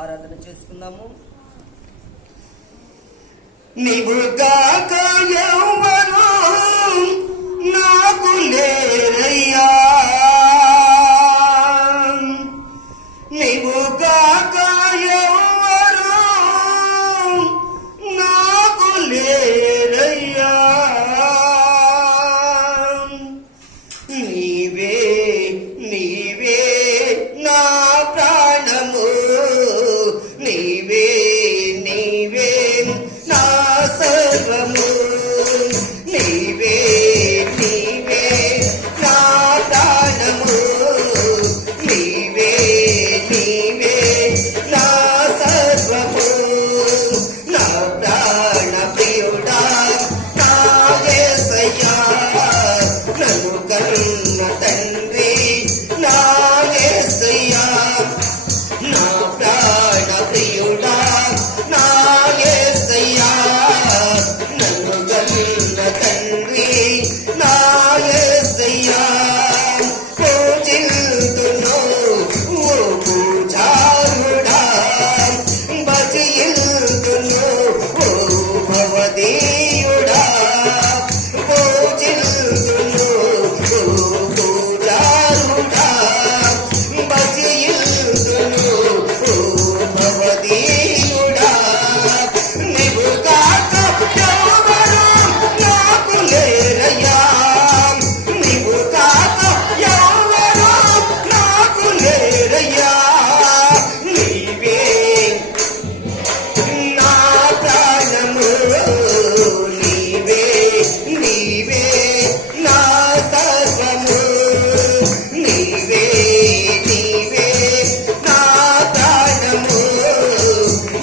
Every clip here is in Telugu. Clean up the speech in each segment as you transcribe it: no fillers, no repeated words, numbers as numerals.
ఆరాధన చేసుకుందాము. నీవుగాక ఎవ్వరు నాకు లేరయ్యా, నీవుగాక ఎవ్వరు నాకు లేరయ్యా, నీవే నీవే నా ప్రాణము, నీవే నీవే నా సర్వము, నీవే నీవే నా ప్రాణము, నీవే నీవే నా సర్వము, నా ప్రాణ ప్రియుడా నా యేసయ్యా, నన్ను కన్న తండ్రి నా యేసయ్యా, నా ప్రాణ ప్రియుడా నా యేసయ్యా, నన్ను కన్న తండ్రి నా యేసయ్యా, పూజిల్తును ఓ పూజారుడా, భజిల్తును ఓ భవదీయుడా, పూజిల్తును ఓ పూజారుడా, భజిల్తును ఓ భవదీయుడా, నీవు కాక ఎవరు నాకు లేరయ్యా, నీవు కాక ఎవరు నాకు లేరయ్యా, నీవే నా ప్రాణము, నీవే నీవే నా సర్వము, నీవే నీవే నా ప్రాణము,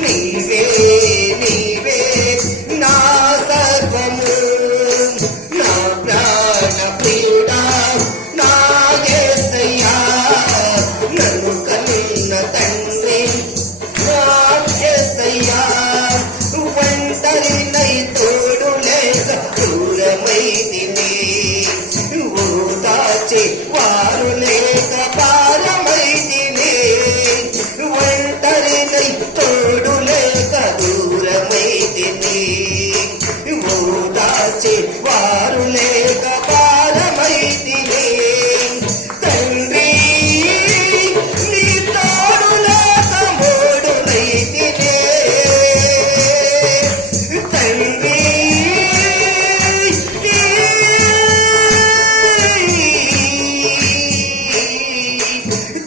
నీవే నీవే నా సర్వము, నా ప్రాణ ప్రియుడా నా యేసయ్యా, నన్ను కన్న తండ్రి నా యేసయ్యా, ఒంటరినై తోడు లేక దూరమైతిని, ఓదార్చే వారు లేక భారమైతిని, ఒంటరినై తోడు లేక దూరమైతిని, ఓదార్చే వారు లేక భారమైతిని, తండ్రి నీ తోడు లేక మోడునైతిని, తండ్రి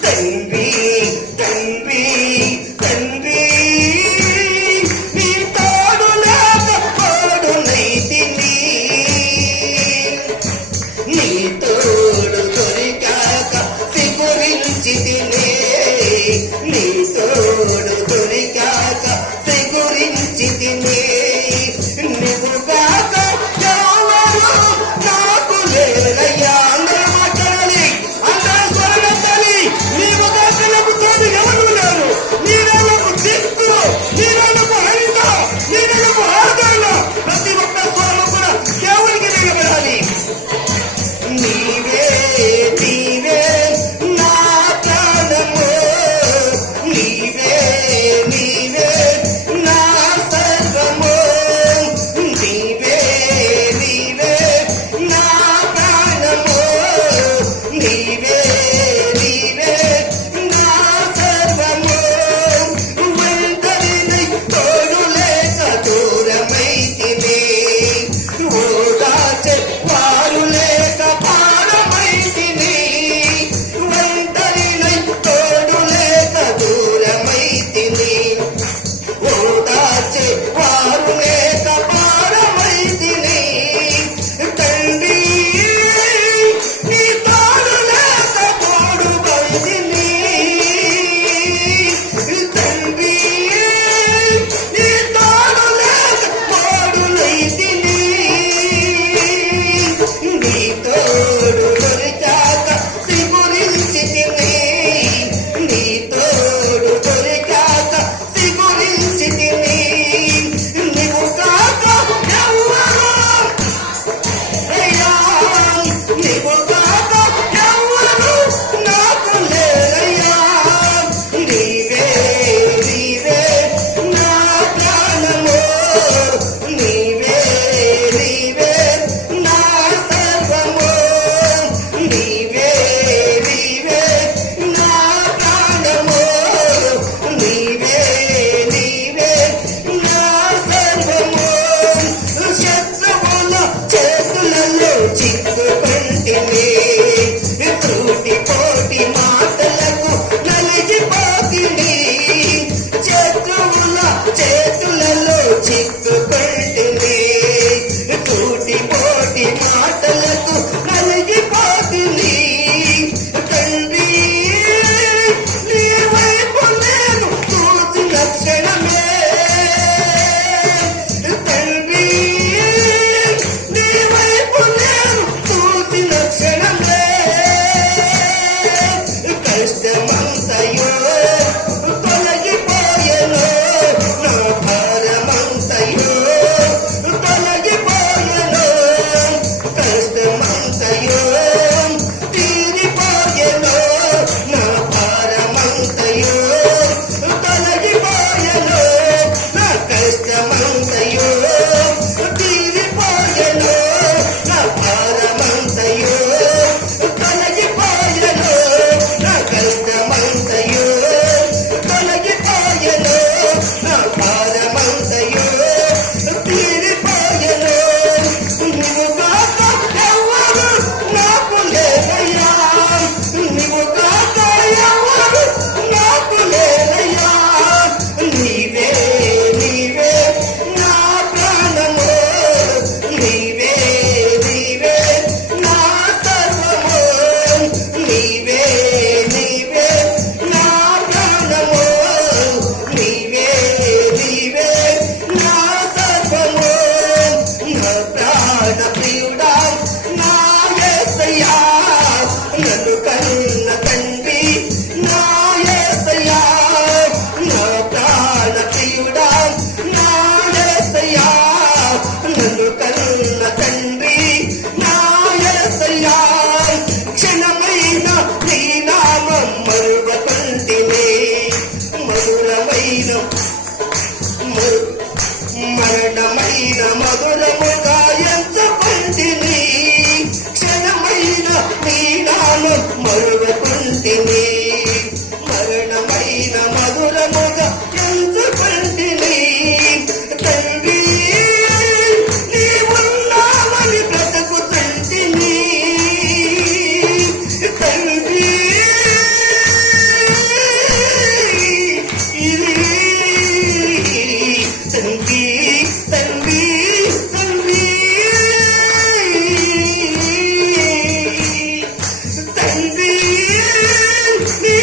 తండ్రి తండ్రి తండ్రి నీ తోడు లేక మోడునైతిని, నీ తోడు దొరికాక సిగురించితినే, నీ తోడు దొరికాక సిగురించితినే, నీవు కాక ఎవరు నాకు లేరయ్యా, అందరూ మాట్లాడాలి, అందరూ స్వరమెత్తాలి, నీవు కాక నాకు తోడు ఎవరు లేరు, నీవే నాకు దిక్కు, నీవే నాకు హరిత, నీవే నాకు ఆదరణ, ప్రతి ఒక్క స్వరము కూడా దేవునికి నిలబడాలి, నీవే నీవే నా ప్రాణము, నీవే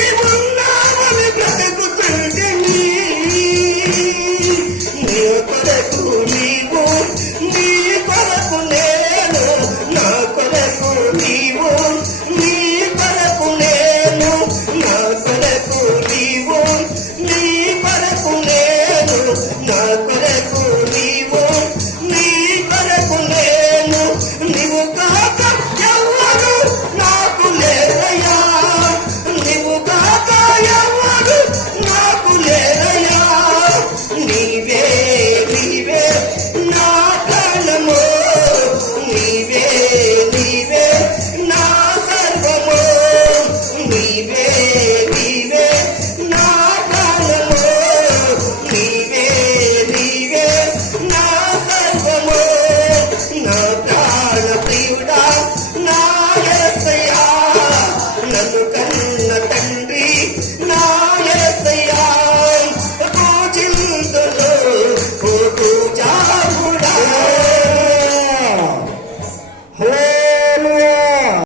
దేవుడు